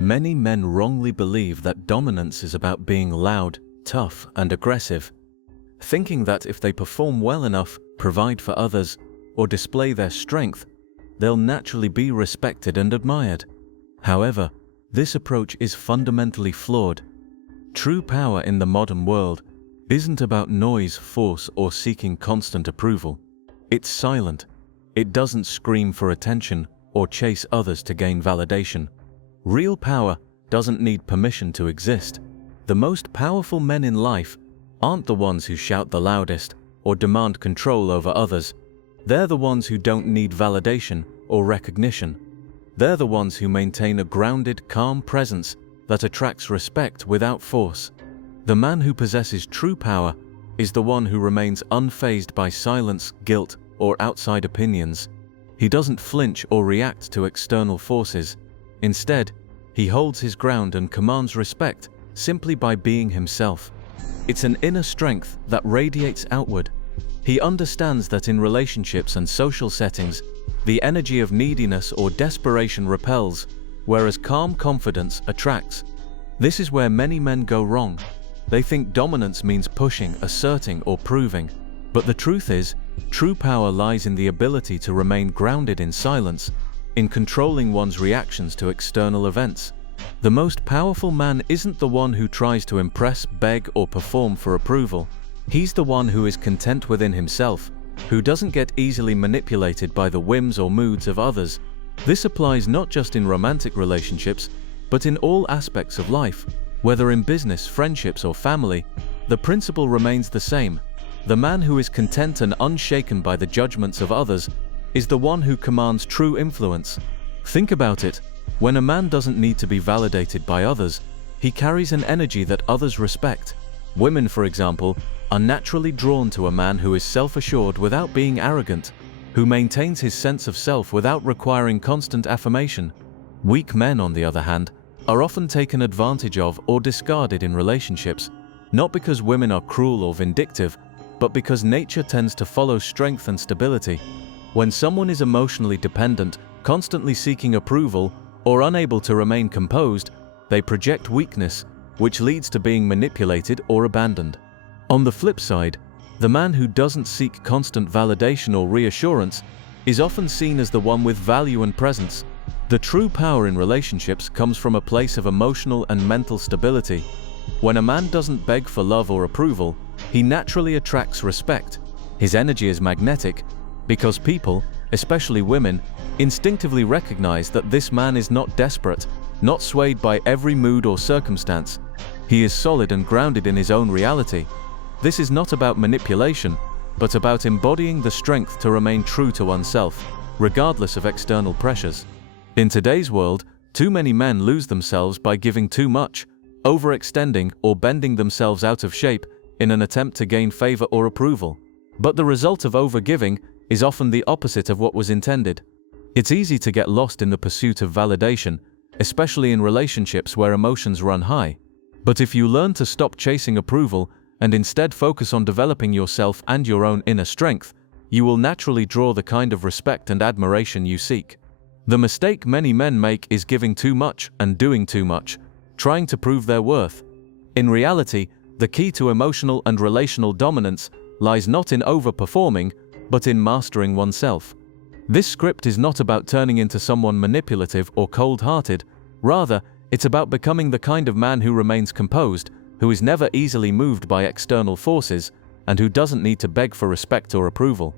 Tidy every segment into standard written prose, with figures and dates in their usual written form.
Many men wrongly believe that dominance is about being loud, tough, and aggressive, thinking that if they perform well enough, provide for others, or display their strength, they'll naturally be respected and admired. However, this approach is fundamentally flawed. True power in the modern world isn't about noise, force, or seeking constant approval. It's silent. It doesn't scream for attention or chase others to gain validation. Real power doesn't need permission to exist. The most powerful men in life aren't the ones who shout the loudest or demand control over others. They're the ones who don't need validation or recognition. They're the ones who maintain a grounded, calm presence that attracts respect without force. The man who possesses true power is the one who remains unfazed by silence, guilt, or outside opinions. He doesn't flinch or react to external forces. Instead, he holds his ground and commands respect simply by being himself. It's an inner strength that radiates outward. He understands that in relationships and social settings, the energy of neediness or desperation repels, whereas calm confidence attracts. This is where many men go wrong. They think dominance means pushing, asserting, or proving. But the truth is, true power lies in the ability to remain grounded in silence, in controlling one's reactions to external events. The most powerful man isn't the one who tries to impress, beg, or perform for approval. He's the one who is content within himself, who doesn't get easily manipulated by the whims or moods of others. This applies not just in romantic relationships, but in all aspects of life. Whether in business, friendships, or family, the principle remains the same. The man who is content and unshaken by the judgments of others is the one who commands true influence. Think about it. When a man doesn't need to be validated by others, he carries an energy that others respect. Women, for example, are naturally drawn to a man who is self-assured without being arrogant, who maintains his sense of self without requiring constant affirmation. Weak men, on the other hand, are often taken advantage of or discarded in relationships, not because women are cruel or vindictive, but because nature tends to follow strength and stability. When someone is emotionally dependent, constantly seeking approval, or unable to remain composed, they project weakness, which leads to being manipulated or abandoned. On the flip side, the man who doesn't seek constant validation or reassurance is often seen as the one with value and presence. The true power in relationships comes from a place of emotional and mental stability. When a man doesn't beg for love or approval, he naturally attracts respect. His energy is magnetic because people, especially women, instinctively recognize that this man is not desperate, not swayed by every mood or circumstance. He is solid and grounded in his own reality. This is not about manipulation, but about embodying the strength to remain true to oneself, regardless of external pressures. In today's world, too many men lose themselves by giving too much, overextending or bending themselves out of shape in an attempt to gain favor or approval. But the result of overgiving is often the opposite of what was intended. It's easy to get lost in the pursuit of validation, especially in relationships where emotions run high. But if you learn to stop chasing approval and instead focus on developing yourself and your own inner strength, you will naturally draw the kind of respect and admiration you seek. The mistake many men make is giving too much and doing too much, trying to prove their worth. In reality, the key to emotional and relational dominance lies not in overperforming, but in mastering oneself. This script is not about turning into someone manipulative or cold-hearted. Rather, it's about becoming the kind of man who remains composed, who is never easily moved by external forces, and who doesn't need to beg for respect or approval.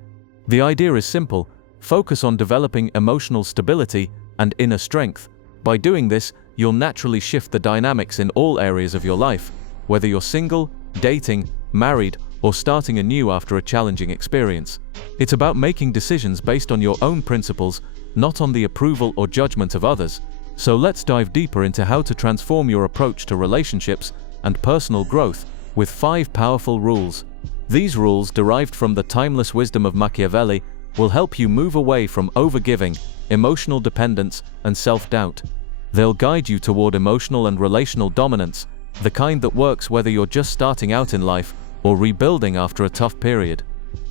The idea is simple: focus on developing emotional stability and inner strength. By doing this, you'll naturally shift the dynamics in all areas of your life, whether you're single, dating, married, or starting anew after a challenging experience. It's about making decisions based on your own principles, not on the approval or judgment of others. So let's dive deeper into how to transform your approach to relationships and personal growth with 5 powerful rules. These rules, derived from the timeless wisdom of Machiavelli, will help you move away from overgiving, emotional dependence, and self-doubt. They'll guide you toward emotional and relational dominance, the kind that works whether you're just starting out in life or rebuilding after a tough period.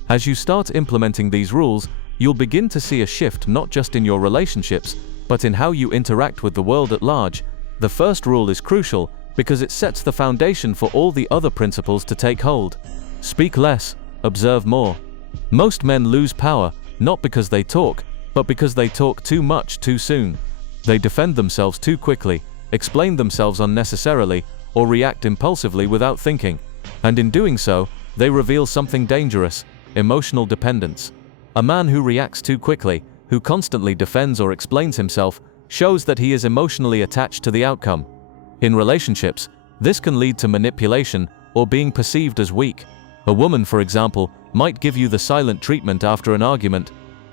As you start implementing these rules, you'll begin to see a shift not just in your relationships, but in how you interact with the world at large. The first rule is crucial because it sets the foundation for all the other principles to take hold. Speak less, observe more. Most men lose power not because they talk, but because they talk too much too soon. They defend themselves too quickly, explain themselves unnecessarily, or react impulsively without thinking. And in doing so, they reveal something dangerous: emotional dependence. A man who reacts too quickly, who constantly defends or explains himself, shows that he is emotionally attached to the outcome. In relationships, this can lead to manipulation or being perceived as weak. A woman, for example, might give you the silent treatment after an argument.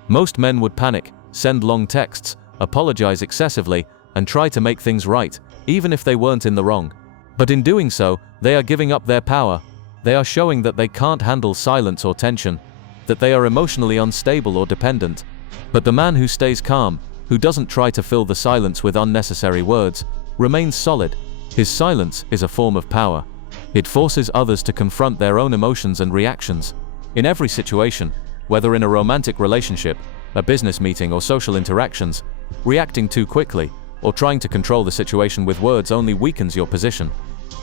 Most men would panic, send long texts, apologize excessively, and try to make things right, even if they weren't in the wrong. But in doing so, they are giving up their power. They are showing that they can't handle silence or tension, that they are emotionally unstable or dependent. But the man who stays calm, who doesn't try to fill the silence with unnecessary words, remains solid. His silence is a form of power. It forces others to confront their own emotions and reactions. In every situation, whether in a romantic relationship, a business meeting, or social interactions, reacting too quickly or trying to control the situation with words only weakens your position.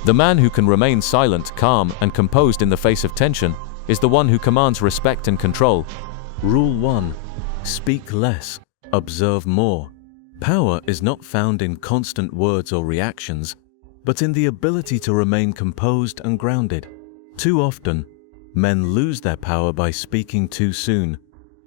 The man who can remain silent, calm, and composed in the face of tension is the one who commands respect and control. Rule 1. Speak less, observe more. Power is not found in constant words or reactions, but in the ability to remain composed and grounded. Too often, men lose their power by speaking too soon,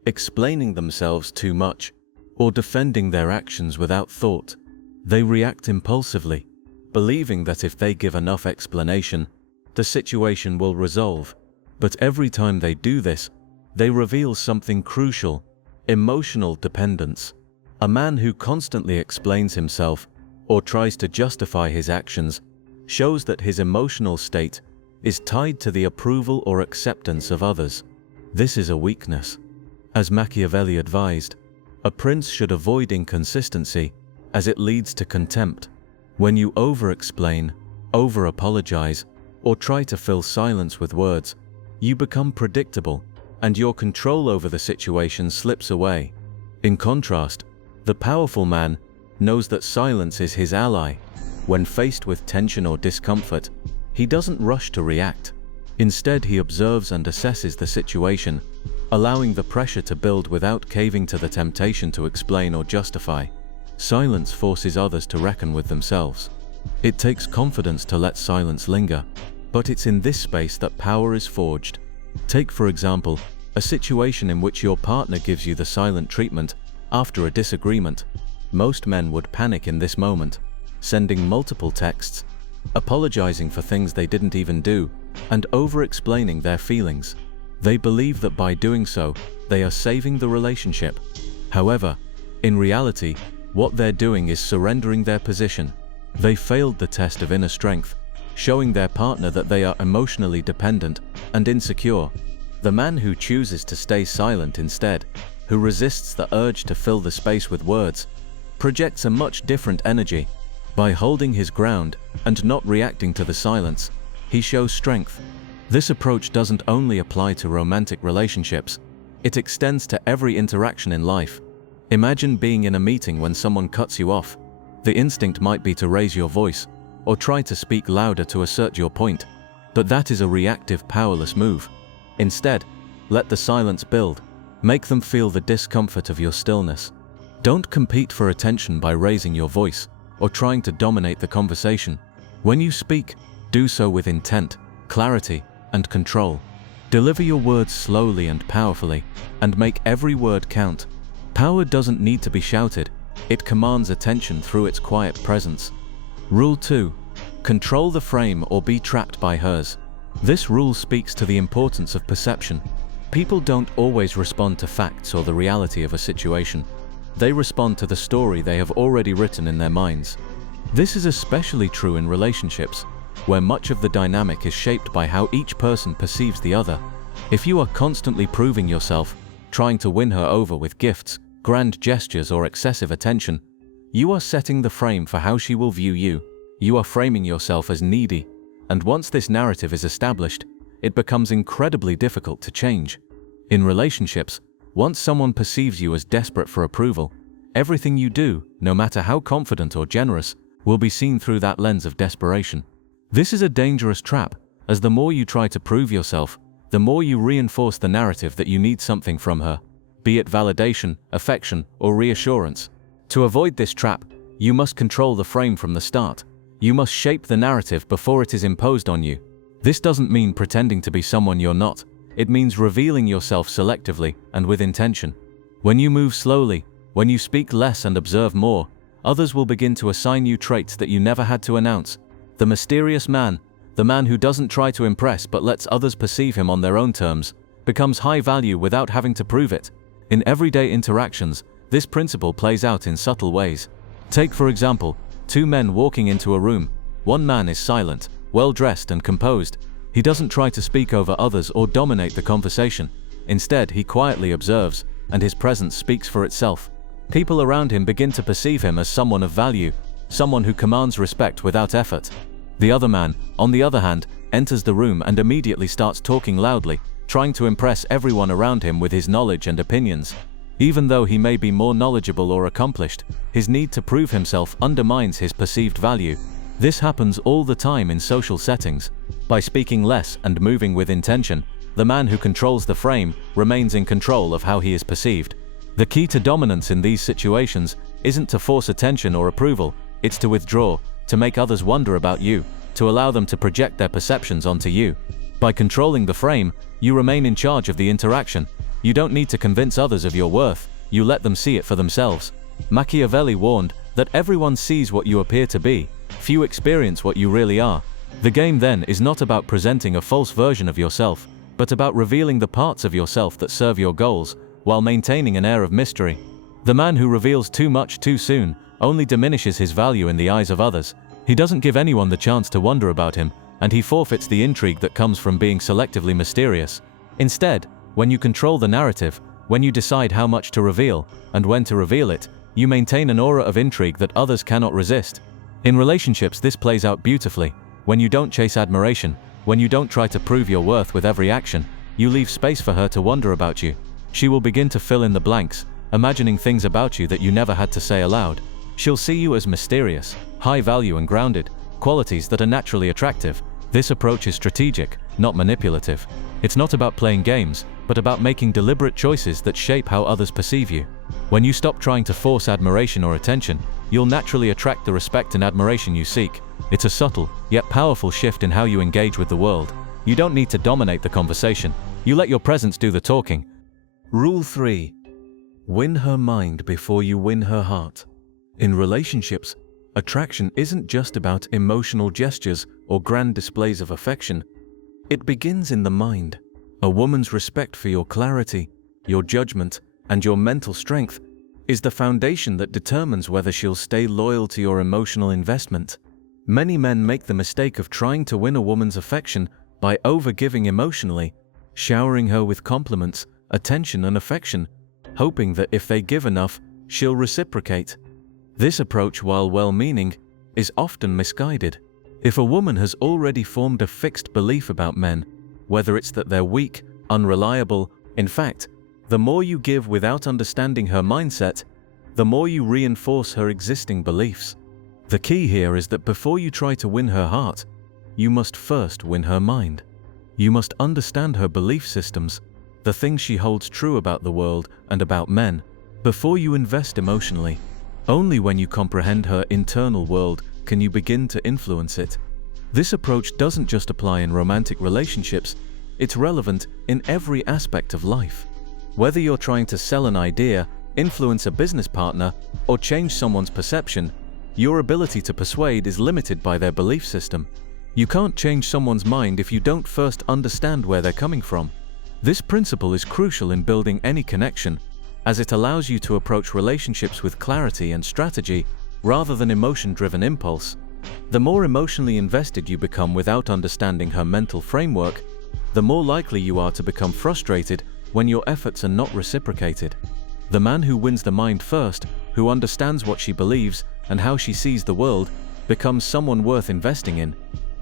explaining themselves too much, or defending their actions without thought. They react impulsively, believing that if they give enough explanation, the situation will resolve. But every time they do this, they reveal something crucial: emotional dependence. A man who constantly explains himself or tries to justify his actions shows that his emotional state is tied to the approval or acceptance of others. This is a weakness. As Machiavelli advised, a prince should avoid inconsistency, as it leads to contempt. When you over-explain, over-apologize, or try to fill silence with words, you become predictable, and your control over the situation slips away. In contrast, the powerful man knows that silence is his ally. When faced with tension or discomfort, he doesn't rush to react. Instead, he observes and assesses the situation, allowing the pressure to build without caving to the temptation to explain or justify. Silence forces others to reckon with themselves. It takes confidence to let silence linger, but it's in this space that power is forged. Take, for example, a situation in which your partner gives you the silent treatment after a disagreement. Most men would panic in this moment, sending multiple texts, apologizing for things they didn't even do, and over-explaining their feelings. They believe that by doing so, they are saving the relationship. However, in reality, what they're doing is surrendering their position. They failed the test of inner strength, showing their partner that they are emotionally dependent and insecure. The man who chooses to stay silent instead, who resists the urge to fill the space with words, projects a much different energy. By holding his ground and not reacting to the silence, he shows strength. This approach doesn't only apply to romantic relationships, it extends to every interaction in life. Imagine being in a meeting when someone cuts you off. The instinct might be to raise your voice or try to speak louder to assert your point, but that is a reactive, powerless move. Instead, let the silence build. Make them feel the discomfort of your stillness. Don't compete for attention by raising your voice or trying to dominate the conversation. When you speak, do so with intent, clarity, and control. Deliver your words slowly and powerfully, and make every word count. Power doesn't need to be shouted, it commands attention through its quiet presence. Rule 2. Control the frame or be trapped by hers. This rule speaks to the importance of perception. People don't always respond to facts or the reality of a situation. They respond to the story they have already written in their minds. This is especially true in relationships, where much of the dynamic is shaped by how each person perceives the other. If you are constantly proving yourself, trying to win her over with gifts, grand gestures, or excessive attention, you are setting the frame for how she will view you. You are framing yourself as needy, and once this narrative is established, it becomes incredibly difficult to change. In relationships, once someone perceives you as desperate for approval, everything you do, no matter how confident or generous, will be seen through that lens of desperation. This is a dangerous trap, as the more you try to prove yourself, the more you reinforce the narrative that you need something from her, be it validation, affection, or reassurance. To avoid this trap, you must control the frame from the start. You must shape the narrative before it is imposed on you. This doesn't mean pretending to be someone you're not. It means revealing yourself selectively and with intention. When you move slowly, when you speak less and observe more, others will begin to assign you traits that you never had to announce. The mysterious man, the man who doesn't try to impress but lets others perceive him on their own terms, becomes high value without having to prove it. In everyday interactions, this principle plays out in subtle ways. Take, for example, two men walking into a room. One man is silent, well-dressed and composed. He doesn't try to speak over others or dominate the conversation. Instead, he quietly observes, and his presence speaks for itself. People around him begin to perceive him as someone of value, someone who commands respect without effort. The other man, on the other hand, enters the room and immediately starts talking loudly, trying to impress everyone around him with his knowledge and opinions. Even though he may be more knowledgeable or accomplished, his need to prove himself undermines his perceived value. This happens all the time in social settings. By speaking less and moving with intention, the man who controls the frame remains in control of how he is perceived. The key to dominance in these situations isn't to force attention or approval, it's to withdraw, to make others wonder about you, to allow them to project their perceptions onto you. By controlling the frame, you remain in charge of the interaction. You don't need to convince others of your worth, you let them see it for themselves. Machiavelli warned that everyone sees what you appear to be, few experience what you really are. The game then is not about presenting a false version of yourself, but about revealing the parts of yourself that serve your goals, while maintaining an air of mystery. The man who reveals too much too soon only diminishes his value in the eyes of others. He doesn't give anyone the chance to wonder about him, and he forfeits the intrigue that comes from being selectively mysterious. Instead, when you control the narrative, when you decide how much to reveal, and when to reveal it, you maintain an aura of intrigue that others cannot resist. In relationships, this plays out beautifully. When you don't chase admiration, when you don't try to prove your worth with every action, you leave space for her to wonder about you. She will begin to fill in the blanks, imagining things about you that you never had to say aloud. She'll see you as mysterious, high value and grounded, qualities that are naturally attractive. This approach is strategic, not manipulative. It's not about playing games, but about making deliberate choices that shape how others perceive you. When you stop trying to force admiration or attention, you'll naturally attract the respect and admiration you seek. It's a subtle, yet powerful shift in how you engage with the world. You don't need to dominate the conversation. You let your presence do the talking. Rule 3. Win her mind before you win her heart. In relationships, attraction isn't just about emotional gestures or grand displays of affection. It begins in the mind. A woman's respect for your clarity, your judgment, and your mental strength is the foundation that determines whether she'll stay loyal to your emotional investment. Many men make the mistake of trying to win a woman's affection by over-giving emotionally, showering her with compliments, attention, and affection, hoping that if they give enough, she'll reciprocate. This approach, while well-meaning, is often misguided. If a woman has already formed a fixed belief about men, whether it's that they're weak, unreliable, in fact, the more you give without understanding her mindset, the more you reinforce her existing beliefs. The key here is that before you try to win her heart, you must first win her mind. You must understand her belief systems, the things she holds true about the world and about men, before you invest emotionally. Only when you comprehend her internal world can you begin to influence it. This approach doesn't just apply in romantic relationships, it's relevant in every aspect of life. Whether you're trying to sell an idea, influence a business partner, or change someone's perception, your ability to persuade is limited by their belief system. You can't change someone's mind if you don't first understand where they're coming from. This principle is crucial in building any connection, as it allows you to approach relationships with clarity and strategy rather than emotion-driven impulse. The more emotionally invested you become without understanding her mental framework, the more likely you are to become frustrated when your efforts are not reciprocated. The man who wins the mind first, who understands what she believes and how she sees the world, becomes someone worth investing in.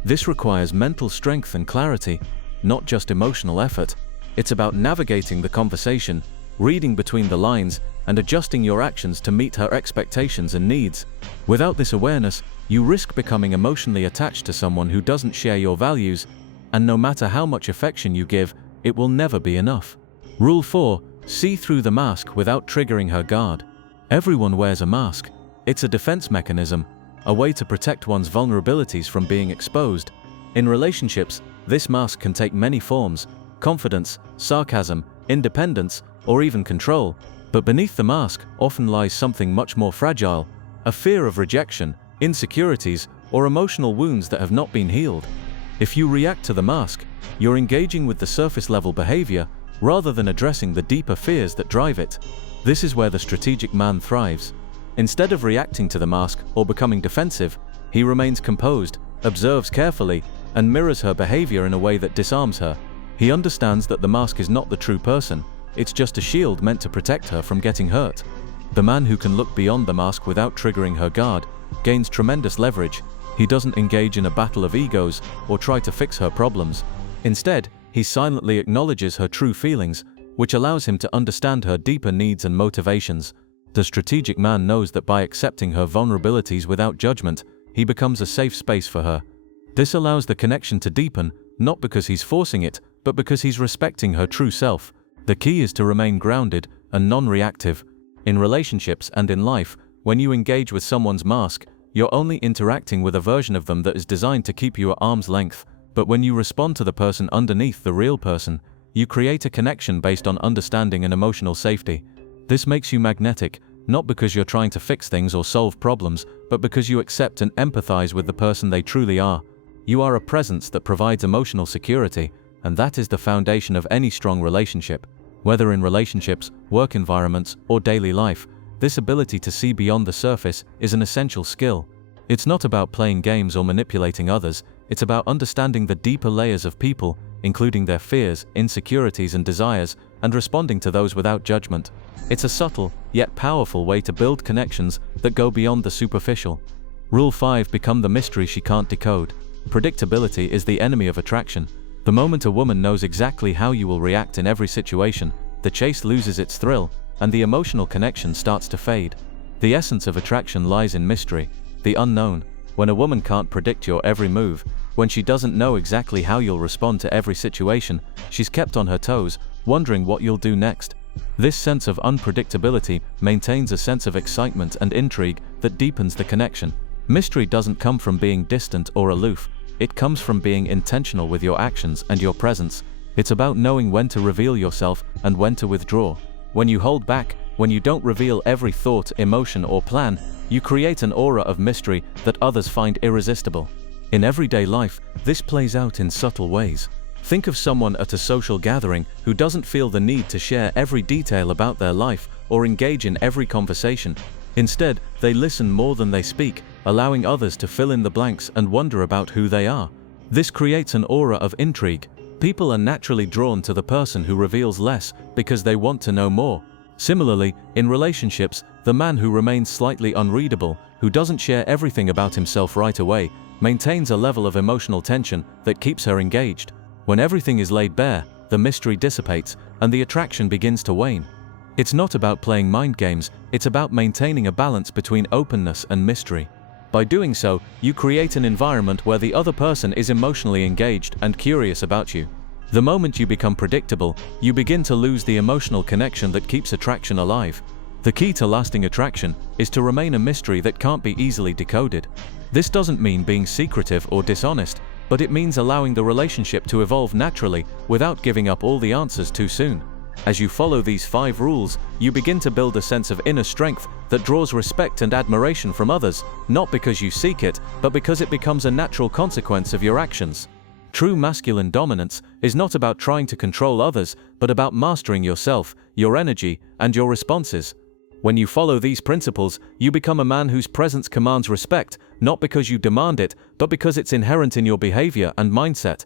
This requires mental strength and clarity, not just emotional effort. It's about navigating the conversation, reading between the lines, and adjusting your actions to meet her expectations and needs. Without this awareness, You risk becoming emotionally attached to someone who doesn't share your values, and no matter how much affection you give, it will never be enough. Rule 4. See through the mask without triggering her guard. Everyone wears a mask. It's a defense mechanism, a way to protect one's vulnerabilities from being exposed. In relationships, this mask can take many forms: confidence, sarcasm, independence, or even control. But beneath the mask often lies something much more fragile: a fear of rejection, insecurities, or emotional wounds that have not been healed. If you react to the mask, you're engaging with the surface-level behavior rather than addressing the deeper fears that drive it. This is where the strategic man thrives. Instead of reacting to the mask or becoming defensive, he remains composed, observes carefully, and mirrors her behavior in a way that disarms her. He understands that the mask is not the true person, it's just a shield meant to protect her from getting hurt. The man who can look beyond the mask without triggering her guard gains tremendous leverage. He doesn't engage in a battle of egos or try to fix her problems. Instead, he silently acknowledges her true feelings, which allows him to understand her deeper needs and motivations. The strategic man knows that by accepting her vulnerabilities without judgment, he becomes a safe space for her. This allows the connection to deepen, not because he's forcing it, but because he's respecting her true self. The key is to remain grounded and non-reactive. In relationships and in life, when you engage with someone's mask, you're only interacting with a version of them that is designed to keep you at arm's length. But when you respond to the person underneath the real person, you create a connection based on understanding and emotional safety. This makes you magnetic, not because you're trying to fix things or solve problems, but because you accept and empathize with the person they truly are. You are a presence that provides emotional security, and that is the foundation of any strong relationship. Whether in relationships, work environments, or daily life, this ability to see beyond the surface is an essential skill. It's not about playing games or manipulating others, it's about understanding the deeper layers of people, including their fears, insecurities, and desires, and responding to those without judgment. It's a subtle, yet powerful way to build connections that go beyond the superficial. Rule 5. Become the mystery she can't decode. Predictability is the enemy of attraction. The moment a woman knows exactly how you will react in every situation, the chase loses its thrill, and the emotional connection starts to fade. The essence of attraction lies in mystery, the unknown. When a woman can't predict your every move, when she doesn't know exactly how you'll respond to every situation, she's kept on her toes, wondering what you'll do next. This sense of unpredictability maintains a sense of excitement and intrigue that deepens the connection. Mystery doesn't come from being distant or aloof, it comes from being intentional with your actions and your presence. It's about knowing when to reveal yourself and when to withdraw. When you hold back, when you don't reveal every thought, emotion, or plan, you create an aura of mystery that others find irresistible. In everyday life, this plays out in subtle ways. Think of someone at a social gathering who doesn't feel the need to share every detail about their life or engage in every conversation. Instead, they listen more than they speak, allowing others to fill in the blanks and wonder about who they are. This creates an aura of intrigue. People are naturally drawn to the person who reveals less because they want to know more. Similarly, in relationships, the man who remains slightly unreadable, who doesn't share everything about himself right away, maintains a level of emotional tension that keeps her engaged. When everything is laid bare, the mystery dissipates and the attraction begins to wane. It's not about playing mind games, it's about maintaining a balance between openness and mystery. By doing so, you create an environment where the other person is emotionally engaged and curious about you. The moment you become predictable, you begin to lose the emotional connection that keeps attraction alive. The key to lasting attraction is to remain a mystery that can't be easily decoded. This doesn't mean being secretive or dishonest, but it means allowing the relationship to evolve naturally without giving up all the answers too soon. As you follow these 5 rules, you begin to build a sense of inner strength that draws respect and admiration from others, not because you seek it, but because it becomes a natural consequence of your actions. True masculine dominance is not about trying to control others, but about mastering yourself, your energy, and your responses. When you follow these principles, you become a man whose presence commands respect, not because you demand it, but because it's inherent in your behavior and mindset.